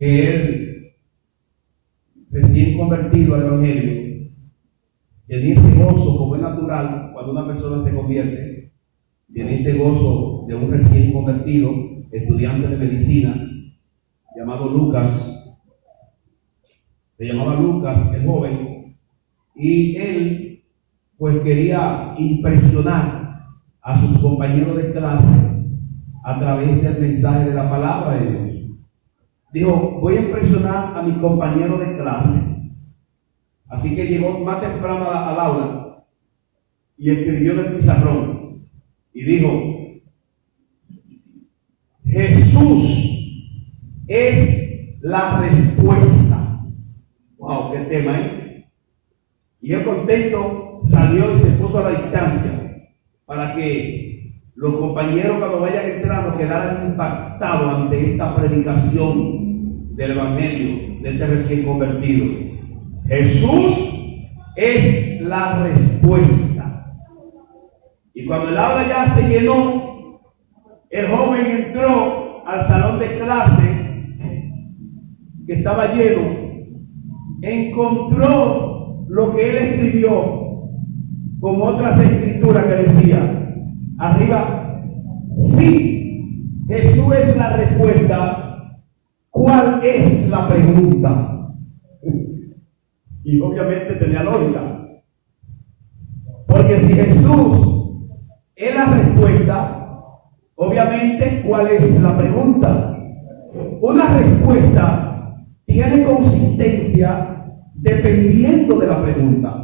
que él, recién convertido al Evangelio, tenía ese gozo como es natural cuando una persona se convierte, tiene ese gozo de un recién convertido, estudiante de medicina, llamado Lucas. Se llamaba Lucas, el joven, y él pues quería impresionar a sus compañeros de clase a través del mensaje de la palabra de Dios. Dijo, voy a impresionar a mis compañeros de clase. Así que llegó más temprano al aula y escribió en el pizarrón y dijo, Jesús es la respuesta. Wow, qué tema, ¿eh? Y él contento salió y se puso a la distancia para que los compañeros cuando vayan entrando quedaran impactados ante esta predicación del Evangelio de este recién convertido. Jesús es la respuesta. Y cuando el aula ya se llenó, el joven entró al salón de clase que estaba lleno, encontró lo que él escribió como otras escrituras que decía arriba, sí, Jesús es la respuesta. ¿Cuál es la pregunta? Y obviamente tenía lógica, porque si Jesús es la respuesta, obviamente ¿cuál es la pregunta? Una respuesta tiene consistencia dependiendo de la pregunta.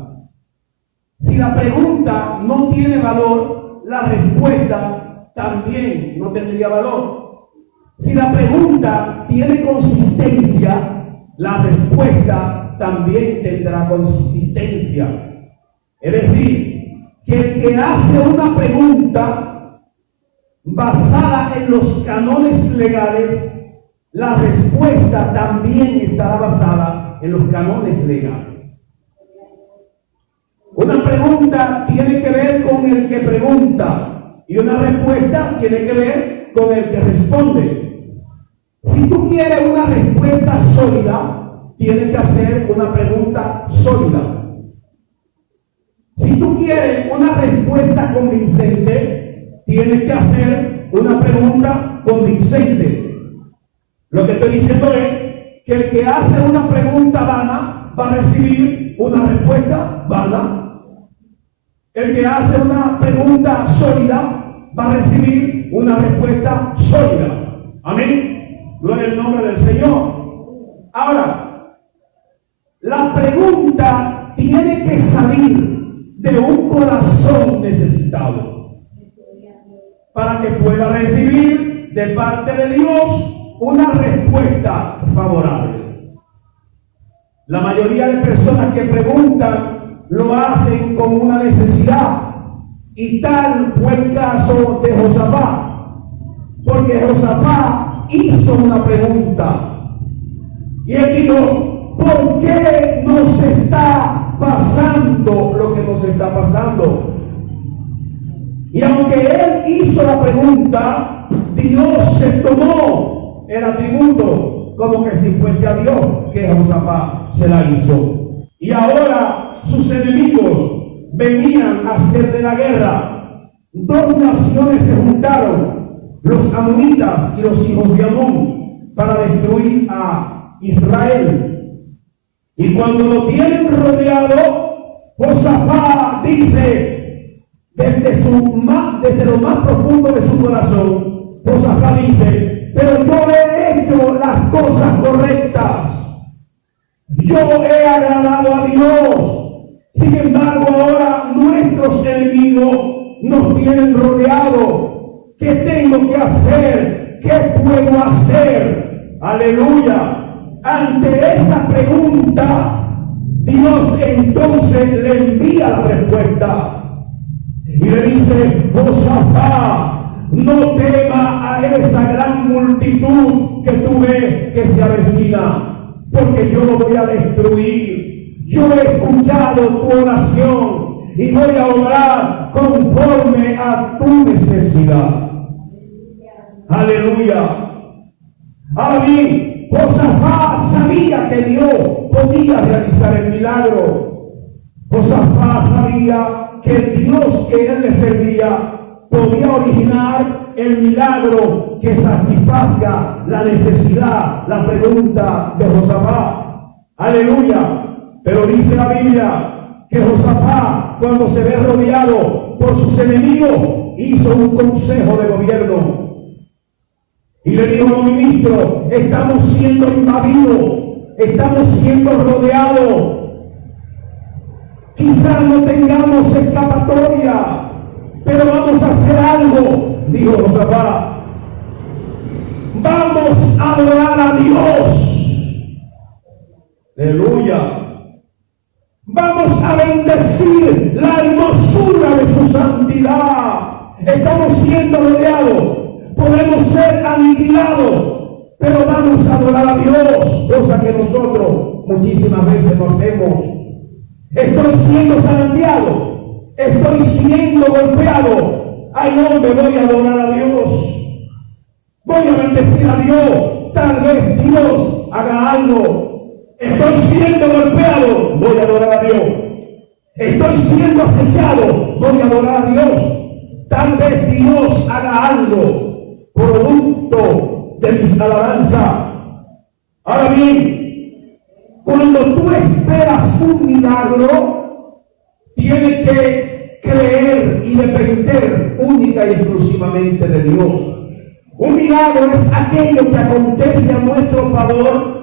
Si la pregunta no tiene valor, la respuesta también no tendría valor. Si la pregunta tiene consistencia, la respuesta también tendrá consistencia. Es decir, que el que hace una pregunta basada en los cánones legales, la respuesta también estará basada en los cánones legales. Una pregunta tiene que ver con el que pregunta y una respuesta tiene que ver con el que responde. Si tú quieres una respuesta sólida, tienes que hacer una pregunta sólida. Si tú quieres una respuesta convincente, tienes que hacer una pregunta convincente. Lo que estoy diciendo es que el que hace una pregunta vana va a recibir una respuesta vana. El que hace una pregunta sólida va a recibir una respuesta sólida. Amén. Gloria al nombre del Señor. Ahora, la pregunta tiene que salir de un corazón necesitado para que pueda recibir de parte de Dios una respuesta favorable. La mayoría de personas que preguntan lo hacen con una necesidad, y tal fue el caso de Josafat, porque Josafat hizo una pregunta y él dijo, ¿por qué nos está pasando lo que nos está pasando? Y aunque él hizo la pregunta, Dios se tomó el atributo como que si fuese a Dios que Josafat se la hizo. Y ahora sus enemigos venían a hacerle la guerra. Dos naciones se juntaron, los amonitas y los hijos de Amón, para destruir a Israel. Y cuando lo tienen rodeado, Josafat dice, desde lo más profundo de su corazón, Josafat dice, pero yo he hecho las cosas correctas. Yo he agradado a Dios. Sin embargo, ahora nuestros enemigos nos tienen rodeados. ¿Qué tengo que hacer? ¿Qué puedo hacer? Aleluya. Ante esa pregunta, Dios entonces le envía la respuesta. Y le dice, Josafat, no tema a esa gran multitud que tú ves que se avecina, porque yo lo voy a destruir. Yo he escuchado tu oración y voy a obrar conforme a tu necesidad. Aleluya. Ahora bien, Josafat realizar el milagro. Josafat sabía que el Dios que él le servía podía originar el milagro que satisfaga la necesidad, la pregunta de Josafat. Aleluya. Pero dice la Biblia que Josafat, cuando se ve rodeado por sus enemigos, hizo un consejo de gobierno y le dijo a los ministros: estamos siendo invadidos, estamos siendo rodeados, quizás no tengamos escapatoria, pero vamos a hacer algo. Dijo Josafat: vamos a adorar a Dios. Aleluya. Vamos a bendecir la hermosura de su santidad. Estamos siendo rodeados, podemos ser aniquilados, pero vamos a adorar a Dios, cosa que nosotros muchísimas veces no hacemos. Estoy siendo zarandeado, estoy siendo golpeado. Ay, hombre, voy a adorar a Dios, voy a bendecir a Dios, tal vez Dios haga algo. Estoy siendo golpeado, voy a adorar a Dios. Estoy siendo acechado, voy a adorar a Dios. Tal vez Dios haga algo producto de mis alabanzas. Ahora bien, cuando tú esperas un milagro, tienes que creer y depender única y exclusivamente de Dios. Un milagro es aquello que acontece a nuestro favor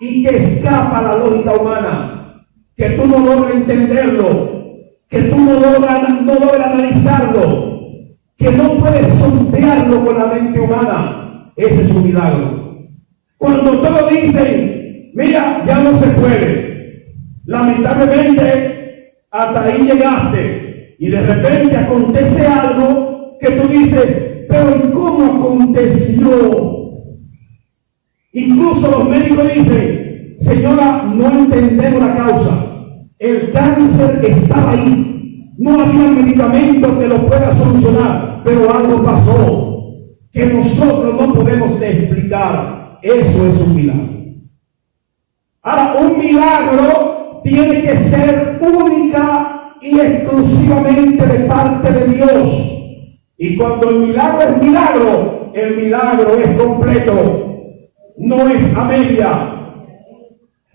y que escapa a la lógica humana, que tú no logras entenderlo, que tú no logras analizarlo, que no puedes sondearlo con la mente humana. Ese es un milagro. Cuando todos dicen: mira, ya no se puede, lamentablemente hasta ahí llegaste, y de repente acontece algo que tú dices: pero ¿y cómo aconteció? Incluso los médicos dicen: señora, no entendemos la causa. El cáncer estaba ahí. No había medicamento que lo pueda solucionar, pero algo pasó que nosotros no podemos explicar. Eso es un milagro. Ahora, un milagro tiene que ser única y exclusivamente de parte de Dios. Y cuando el milagro es completo. No es a media.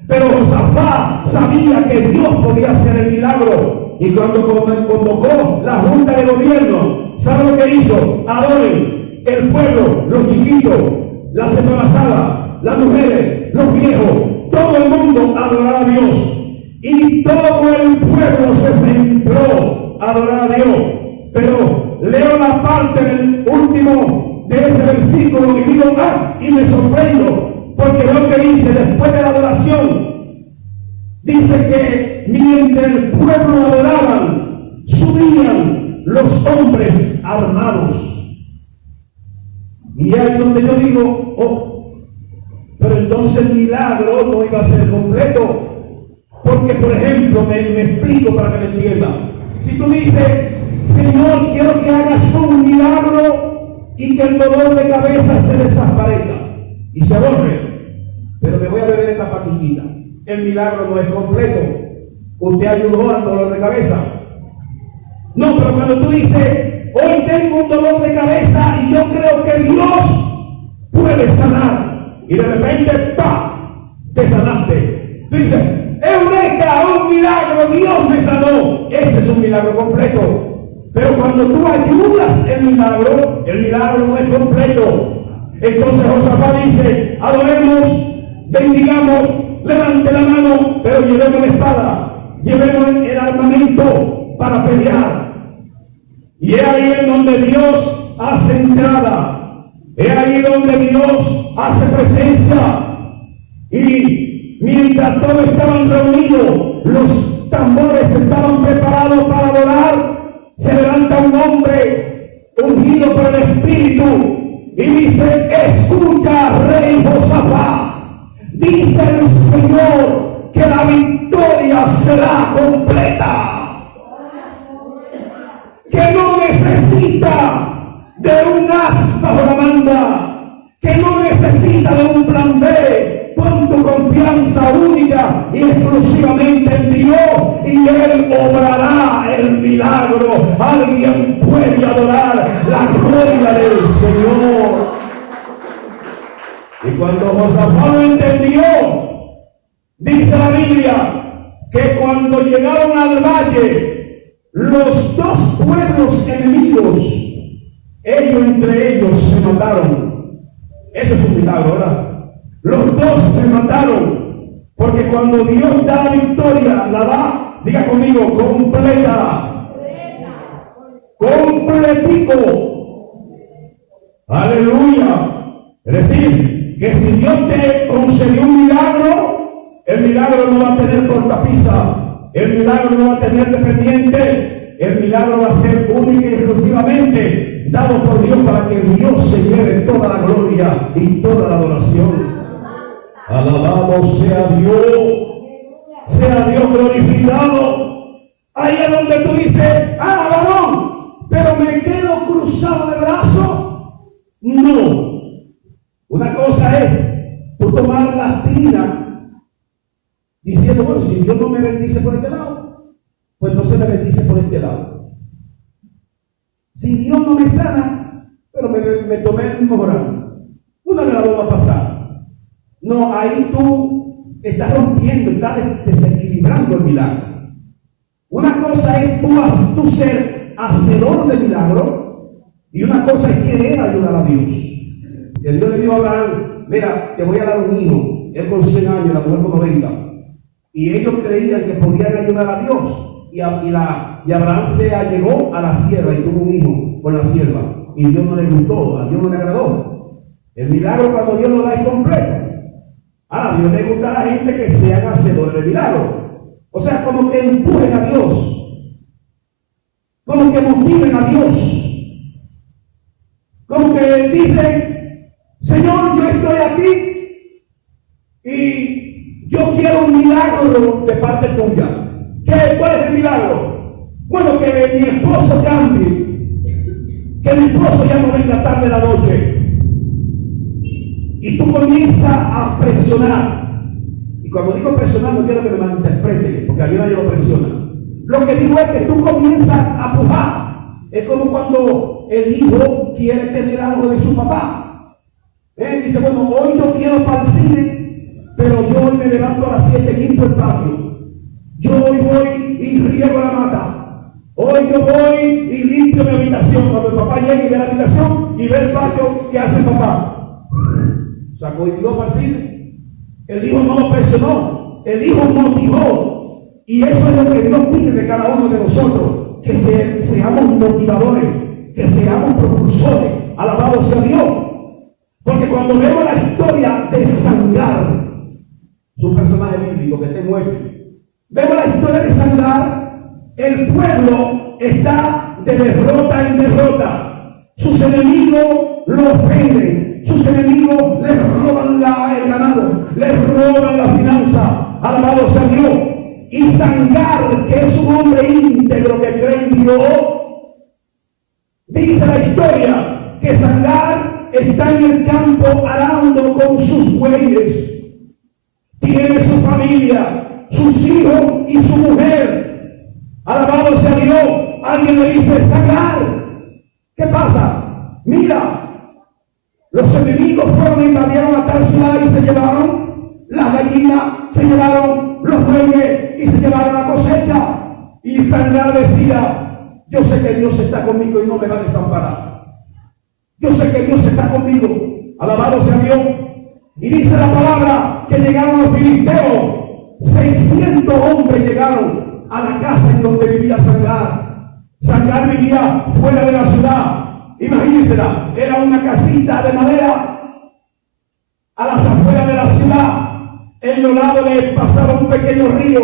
Pero Josafat sabía que Dios podía hacer el milagro. Y cuando convocó la junta de gobierno, ¿sabe lo que hizo? Adoren el pueblo, los chiquitos, las embarazadas, las mujeres, los viejos, todo el mundo adorará a Dios. Y todo el pueblo se centró a adorar a Dios. Pero leo la parte del último de ese versículo y digo: y me sorprendo, porque lo que dice después de la adoración, dice que mientras el pueblo adoraban, subían los hombres armados. Y ahí donde yo digo: pero entonces el milagro no iba a ser completo, porque por ejemplo, me explico para que me entiendan. Si tú dices: Señor, quiero que hagas un milagro y que el dolor de cabeza se desaparezca y se borre, pero me voy a beber esta pastillita, el milagro no es completo. Usted ayudó al dolor de cabeza. No, pero cuando tú dices: hoy tengo un dolor de cabeza y yo creo que Dios puede sanar, y de repente ¡pah!, te sanaste. Tú dices: ¡eureka! ¡Un milagro! ¡Dios me sanó! Ese es un milagro completo. Pero cuando tú ayudas el milagro no es completo. Entonces Josafat dice: adoremos, bendigamos, levante la mano, pero llevemos la espada, llevemos el armamento para pelear. Y es ahí en donde Dios hace entrada, es ahí donde Dios hace presencia. Y mientras todos estaban reunidos, los tambores estaban preparados para adorar. Se levanta un hombre ungido por el Espíritu y dice: escucha, rey Josafat, dice el Señor que la victoria será completa, que no necesita de un as bajo la manga, que no necesita de un plan B. Pon tu confianza única única y exclusivamente en Dios, y Él obrará el milagro. Alguien puede adorar la gloria del Señor. Y cuando Josafat lo entendió, dice la Biblia que cuando llegaron al valle, los dos pueblos enemigos, ellos entre ellos se mataron. Eso es un milagro, ¿verdad? Los dos se mataron, porque cuando Dios da la victoria, la da, diga conmigo, completa, completico. Aleluya. Es decir, que si Dios te concedió un milagro, el milagro no va a tener cortapisa, el milagro no va a tener dependiente, el milagro va a ser única y exclusivamente dado por Dios para que Dios se lleve toda la gloria y toda la adoración. Alabado sea Dios glorificado. Ahí es donde tú dices, varón, pero me quedo cruzado de brazos. No. Una cosa es tú tomar la tira diciendo, bueno, si Dios no me bendice por este lado, pues entonces me bendice por este lado. Si Dios no me sana, pero me tomé el mejorando. Una de las dos va a pasar. No, ahí tú estás rompiendo, estás desequilibrando el milagro. Una cosa es tú ser hacedor de milagro, y una cosa es querer ayudar a Dios. El Dios le dijo a Abraham, mira, te voy a dar un hijo, él con 100 años, la mujer con 90. Y ellos creían que podían ayudar a Dios. Y Abraham se allegó a la sierva y tuvo un hijo con la sierva. Y Dios no le gustó, a Dios no le agradó. El milagro cuando Dios lo da es completo. A Dios le gusta a la gente que sean hacedores de milagro. O sea, como que empujen a Dios. Como que motiven a Dios. Como que dicen, Señor, yo estoy aquí y yo quiero un milagro de parte tuya. ¿Cuál es el milagro? Bueno, que mi esposo cambie, que mi esposo ya no venga tarde en la noche. Y tú comienzas a presionar. Y cuando digo presionar, no quiero que me malinterpreten, porque a Dios nadie lo presiona. Lo que digo es que tú comienzas a pujar. Es como cuando el hijo quiere tener algo de su papá. Dice, bueno, hoy yo quiero para el cine, pero yo hoy me levanto a las 7, limpio el patio. Yo hoy voy y riego la mata. Hoy yo voy y limpio mi habitación. Cuando el papá llegue y ve la habitación y ve el patio, ¿qué hace el papá? Sacó y dio para el cine. El hijo no lo presionó, el hijo motivó. Y eso es lo que Dios pide de cada uno de nosotros, que seamos motivadores, que seamos propulsores. Alabado sea Dios. Porque cuando vemos la historia de Sangar, es un personaje bíblico que te muestra, vemos la historia de Sangar, el pueblo está de derrota en derrota. Sus enemigos los venden, sus enemigos les roban el ganado, les roban la finanza. Alabado sea Dios. Y Sangar, que es un hombre íntegro que cree en Dios, dice la historia que Sangar está en el campo arando con sus bueyes. Tiene su familia, sus hijos y su mujer. Alabado sea Dios. Alguien le dice, Sangar, ¿qué pasa? Mira, los enemigos fueron y invadieron a tal ciudad y se llevaron las gallinas, se llevaron los bueyes y se llevaron la cosecha. Y Sangar decía, yo sé que Dios está conmigo y no me va a desamparar. Yo sé que Dios está conmigo. Alabado sea Dios. Y dice la palabra que llegaron los filisteos. 600 hombres llegaron a la casa en donde vivía Sangar. Sangar vivía fuera de la ciudad. Imagínensela, era una casita de madera a las afueras de la ciudad. En los lados le pasaba un pequeño río,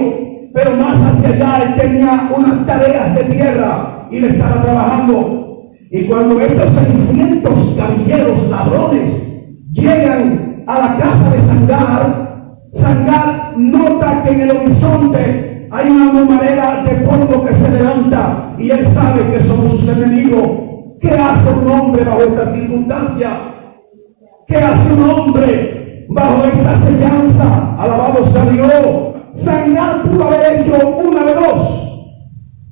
pero más hacia allá él tenía unas tareas de tierra y le estaba trabajando. Y cuando estos 600 caballeros ladrones llegan a la casa de Sangar, Sangar nota que en el horizonte hay una numarela de polvo que se levanta y él sabe que son sus enemigos. ¿Qué hace un hombre bajo esta circunstancia? ¿Qué hace un hombre bajo esta enseñanza? Alabado sea Dios. Sangar pudo haber hecho una de dos: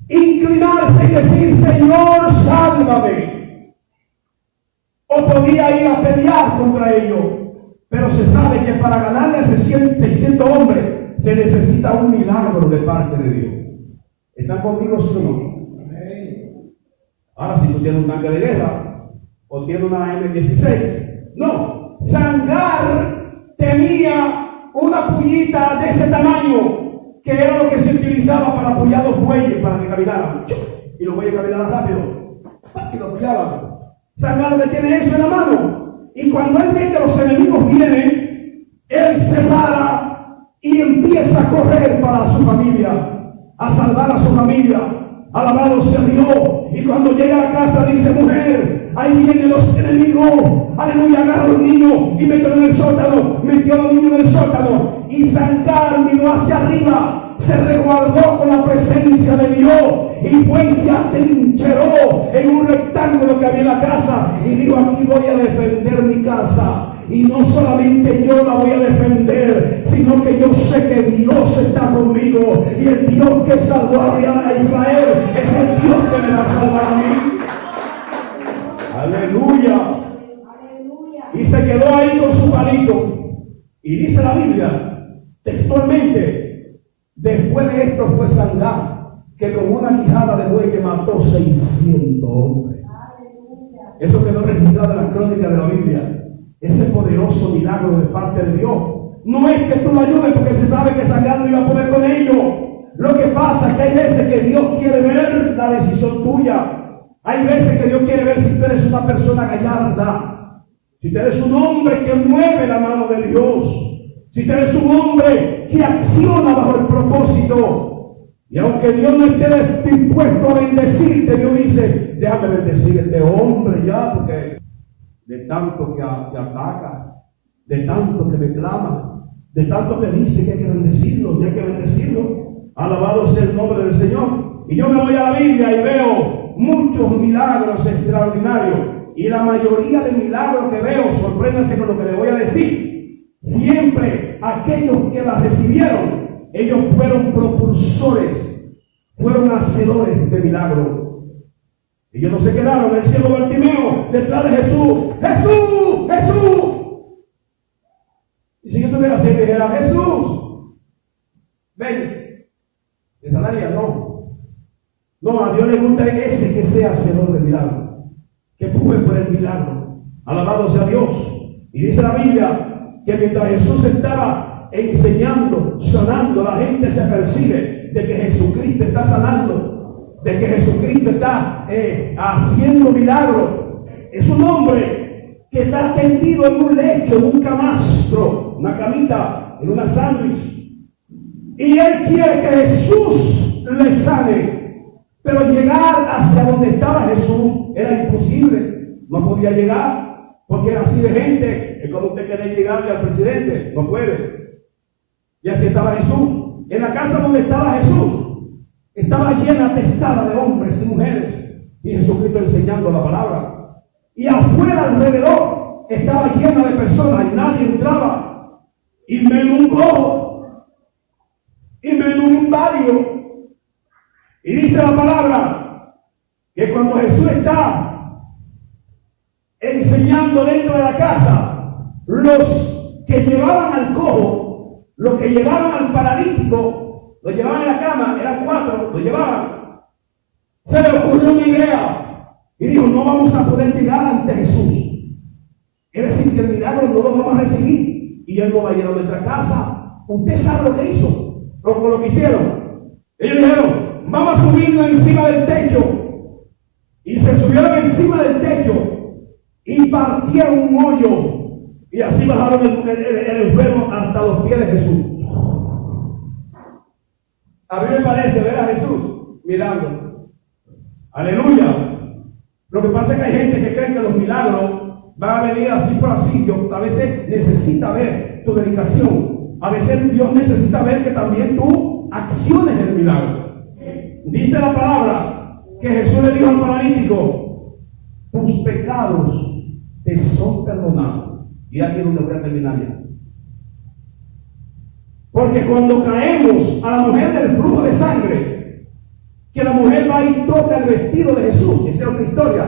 inclinarse y decir, Señor, sálvame. O podía ir a pelear contra ellos. Pero se sabe que para ganarle a 600 hombres se necesita un milagro de parte de Dios. ¿Están conmigo, sí o no? Ahora, si tú tienes un tanque de guerra o tienes una M16, no. Sangar tenía una pullita de ese tamaño, que era lo que se utilizaba para apoyar los bueyes para que caminaran. Y los bueyes caminaran rápido y los apoyaban. Sangar le tiene eso en la mano. Y cuando él ve que los enemigos vienen, él se para y empieza a correr para su familia, a salvar a su familia. Alabado sea Dios. Y cuando llega a la casa dice, mujer, ahí vienen los enemigos. Aleluya, agarra a los niños y metió en el sótano. Metió a los niños en el sótano. Y Sangar miró hacia arriba, se resguardó con la presencia de Dios y fue y se atrincheró en un rectángulo que había en la casa y dijo, aquí voy a defender mi casa. Y no solamente yo la voy a defender, sino que yo sé que Dios está conmigo. Y el Dios que salvó a Israel es el Dios que me va a salvar a mí. Aleluya. Y se quedó ahí con su palito. Y dice la Biblia, textualmente, después de esto fue Sangar, que con una quijada de buey que mató 600 hombres. Eso quedó registrado en la crónica de la Biblia. Ese poderoso milagro de parte de Dios. No es que tú lo ayudes porque se sabe que Sangar no iba a poder con ellos. Lo que pasa es que hay veces que Dios quiere ver la decisión tuya. Hay veces que Dios quiere ver si tú eres una persona gallarda, si tú eres un hombre que mueve la mano de Dios, si tú eres un hombre que acciona bajo el propósito. Y aunque Dios no esté dispuesto a bendecirte, Dios dice, déjame bendecir a este hombre ya, porque de tanto que ataca, de tanto que me clama, de tanto que dice que hay que bendecirlo, que hay que bendecirlo. Alabado sea el nombre del Señor. Y yo me voy a la Biblia y veo muchos milagros extraordinarios. Y la mayoría de milagros que veo, sorpréndanse con lo que le voy a decir, siempre aquellos que la recibieron, ellos fueron propulsores, fueron hacedores de milagros. Ellos no se quedaron, el ciego Bartimeo detrás de Jesús, Jesús, Jesús. Y si yo tuviera sed, dijera, Jesús, ven, de salaria, no. No, a Dios le gusta ese que sea hacedor de milagros, que puje por el milagro. Alabado sea Dios. Y dice la Biblia que mientras Jesús estaba enseñando, sanando, la gente se apercibe de que Jesucristo está sanando, de que Jesucristo está haciendo milagros. Es un hombre que está tendido en un lecho, en un camastro, una camita, en una sándwich. Y él quiere que Jesús le sane. Pero llegar hacia donde estaba Jesús era imposible. No podía llegar porque era así de gente. Es como usted quiere llegarle al presidente. No puede. Y así estaba Jesús. En la casa donde estaba Jesús estaba llena, atestada de hombres y mujeres. Y Jesucristo enseñando la palabra. Y afuera alrededor estaba llena de personas y nadie entraba. Y menos un cojo. Y menos un inválido. Y dice la palabra que cuando Jesús está enseñando dentro de la casa, los que llevaban al cojo, los que llevaban al paralítico, lo llevaban en la cama, eran 4, lo llevaban. Se le ocurrió una idea y dijo, no vamos a poder llegar ante Jesús. Es decir, que el milagro no lo vamos a recibir y él no va a ir a nuestra casa. Usted sabe lo que hizo, lo que hicieron. Ellos dijeron, vamos a subirnos encima del techo. Y se subieron encima del techo y partieron un hoyo. Y así bajaron el enfermo hasta los pies de Jesús. A mí me parece ver a Jesús mirando. Aleluya. Lo que pasa es que hay gente que cree que los milagros van a venir así por así. Dios a veces necesita ver tu dedicación. A veces Dios necesita ver que también tú acciones el milagro. Dice la palabra que Jesús le dijo al paralítico, tus pecados te son perdonados. Y aquí es donde voy a terminar ya. Porque cuando traemos a la mujer del flujo de sangre, que la mujer va y toca el vestido de Jesús, esa es otra historia,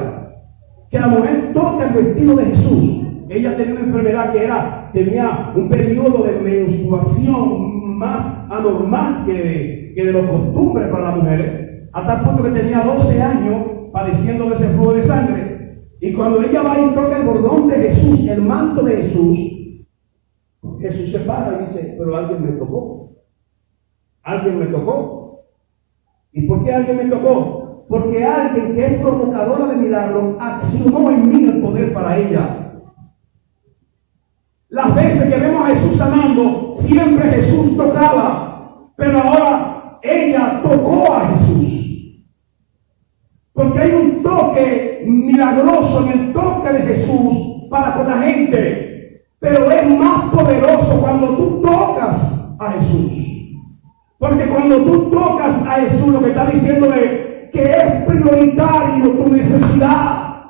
que la mujer toca el vestido de Jesús. Ella tenía una enfermedad tenía un periodo de menstruación más anormal que de lo costumbre para las mujeres, hasta el punto que tenía 12 años padeciendo de ese flujo de sangre. Y cuando ella va y toca el bordón de Jesús, el manto de Jesús, Jesús se para y dice, pero alguien me tocó. Alguien me tocó. ¿Y por qué alguien me tocó? Porque alguien que es provocadora de milagros accionó en mí el poder para ella. Las veces que vemos a Jesús sanando, siempre Jesús tocaba, pero ahora ella tocó a Jesús. Porque hay un toque milagroso en el toque de Jesús para con la gente, pero es más poderoso cuando tú tocas a Jesús. Porque cuando tú tocas a Jesús, lo que está diciendo es que es prioritario tu necesidad,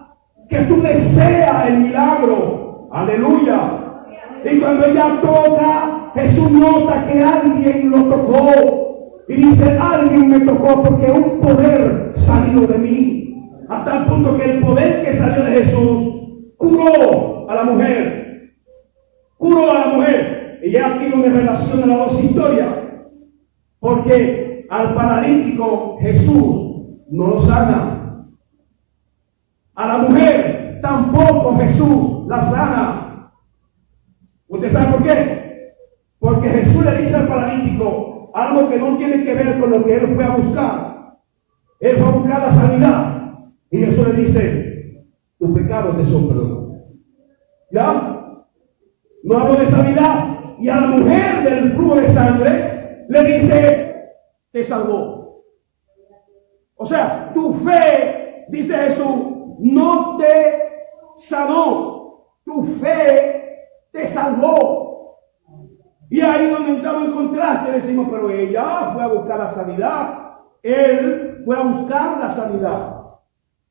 que tú deseas el milagro. Aleluya. Y cuando ella toca, Jesús nota que alguien lo tocó. Y dice, alguien me tocó porque un poder salió de mí. Hasta el punto que el poder que salió de Jesús curó a la mujer. Curó a la mujer. Y ya aquí donde relaciona las dos historias. Porque al paralítico Jesús no lo sana. A la mujer tampoco Jesús la sana. ¿Usted sabe por qué? Porque Jesús le dice al paralítico algo que no tiene que ver con lo que él fue a buscar. Él fue a buscar la sanidad. Y Jesús le dice, tus pecados te son perdonados. ¿Ya? No hablo de sanidad. Y a la mujer del flujo de sangre le dice, te salvó. O sea, tu fe, dice Jesús, no te sanó. Tu fe te salvó. Y ahí donde entramos en contraste, decimos, pero ella fue a buscar la sanidad, él fue a buscar la sanidad.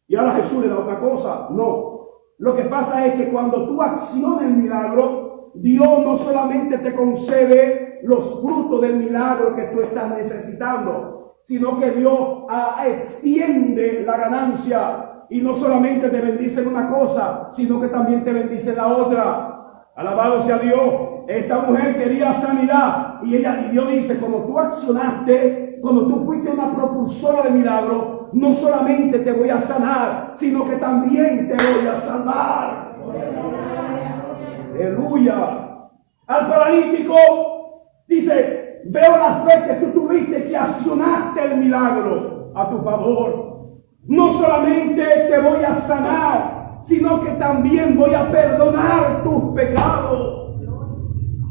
Y ahora Jesús le da otra cosa. No, lo que pasa es que cuando tú accionas el milagro, Dios no solamente te concede los frutos del milagro que tú estás necesitando, sino que Dios extiende la ganancia. Y no solamente te bendice en una cosa, sino que también te bendice en la otra. Alabado sea Dios. Esta mujer quería sanidad y Dios dice, como tú accionaste, como tú fuiste una propulsora de milagro, no solamente te voy a sanar, sino que también te voy a salvar. Aleluya. Al paralítico dice, veo la fe que tú tuviste, que accionaste el milagro a tu favor. No solamente te voy a sanar, sino que también voy a perdonar tus pecados.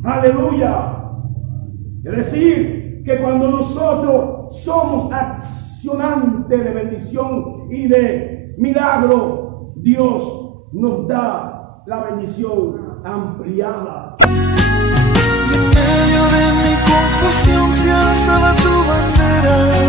Aleluya. Es decir, que cuando nosotros somos accionantes de bendición y de milagro, Dios nos da la bendición ampliada. Y en medio de mi confusión se alzaba tu bandera.